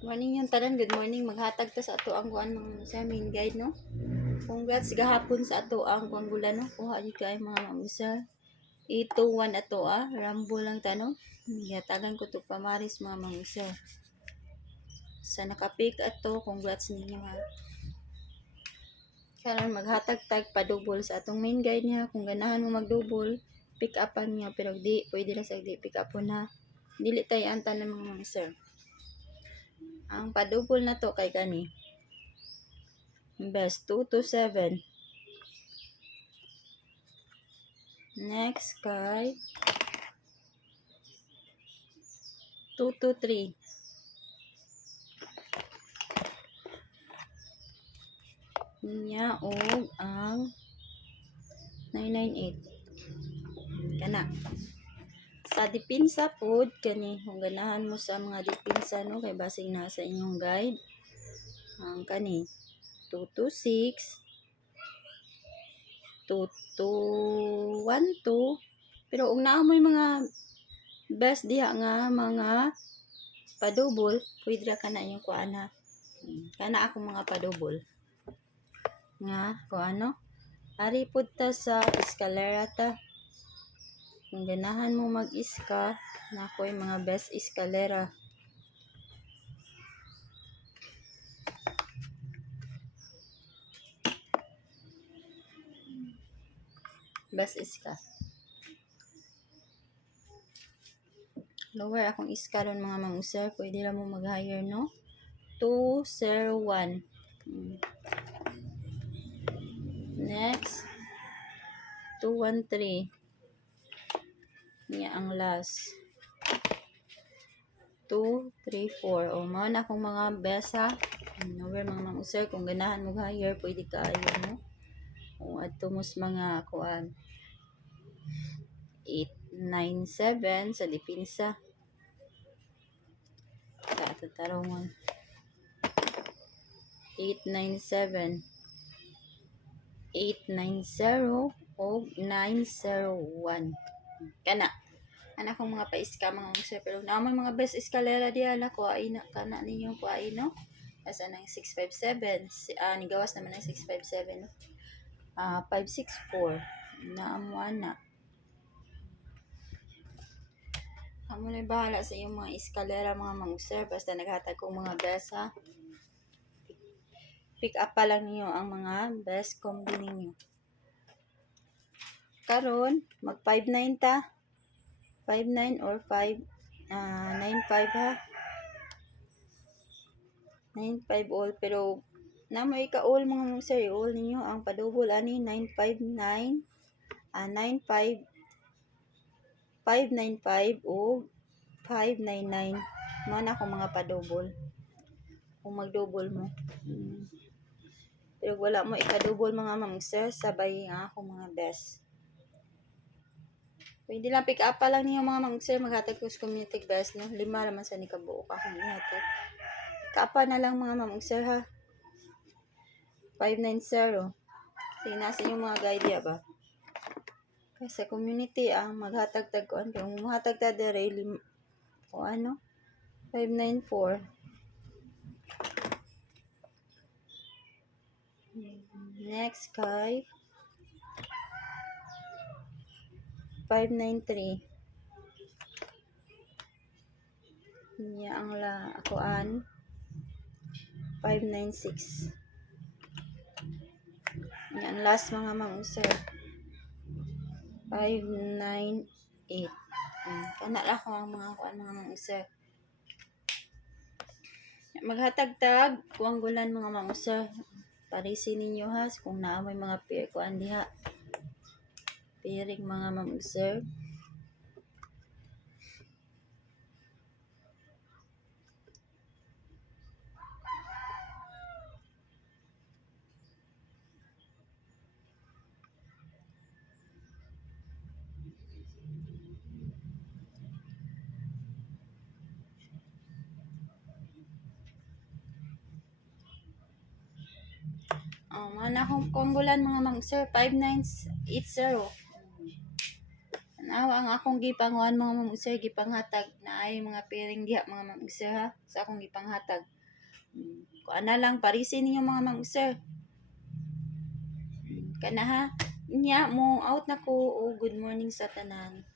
Morning yung tanan, good morning. Maghatag ta sa ato ang kuan mga sa main guide, no? Congrats gahapon sa ato ang kuan bulan, no? Kuha di kay mga mamusa. 821 ato Rambo lang ta, no? Gihatagan ko to pamaris mga mamusa. Sa naka-pick ato, congrats ninyo ha. Karon maghatag tag pa double sa atong main guide niya. Kung ganahan mo mag-double, pick upan niya pero di pwede na sa di pick up na. Dili tay antan ng mga mamusa. Ang pa-double na to kay kani. Best 2 to 7. Next kay 2 to 3. Nya og ang 998. Kana. Sa dipinsa pod kani kung ganahan mo sa mga dipinsa, no, kay basig na sa inyong guide. Ang kani 2 to 6, 2 to 1 to, pero ug naa mo mga best diha nga mga padubol, pwede ra kana yung kuan ha. Kana ako mga padubol nga kuano, ari pud ta sa eskalera ta. Kung ganahan mo mag-iska, na ako'y mga best eskalera. Best iska. Lower akong iska ron mga mamuser. Pwede lang mo mag-higher, no? 201. Next. 213. Niya ang last. 234. O, mga na akong mga best ha. Lower mga mamuser. Kung ganahan mo higher, pwede ka ayun, no? O, at tumos mga kuan. 897 sa dipinsa. Tatarungan. 897. 890 o 901. Kana. Anak kong mga paiska mga musa, pero naman mga best eskalera diya la ko ay na kana ninyo ko ay, no. Asa nang 657 nigawas naman ng 657, no. 564 na amo ana. Amo na bahala sa iyong mga eskalera mga mamuser, basta naghatag kong mga best ha. Pick up pa lang niyo ang mga best combo ninyo. Karon mag 59 ta. 59 or 95 ha. 95 all, pero namo ika-all mga sir, all ninyo ang padouble ani 959 95 595 o 599 mo na ako mga padouble kung mag-double mo. Pero wala mo ika-double mga ma'am sir, sabay ang ako mga best. Pwede lang pick up pa lang niyo mga ma'am sir, maghatag ko sa community best, no. 5 naman sa ni kabuo ka kung ihatag. Pick up pa na lang mga ma'am sir ha. 590. Sige, nasa yung mga guide ya ba? Kasi sa community ang maghatag-tag ko. Kung maghatag ta dere o ano? 594. Next kay 593. Niya ang akoan 596. Niya ang last mga sir 598. Kana ra ko ang mga kuan mga sir. Maghatag-tag kuang gulan mga sir. Parisin ninyo ha kung naamoy mga kuan diha. Piring mga sir. Mana akong konggulan mga sir 5980. Awa ang akong gipanguan mga ma'am ug sir gipanghatag na ay mga piring diha mga ma'am ug sir ha sa akong gipanghatag. Kuan na lang parisin ninyo mga ma'am ug sir. Kana ha. Nya mo out na ko. Oh, good morning sa tanan.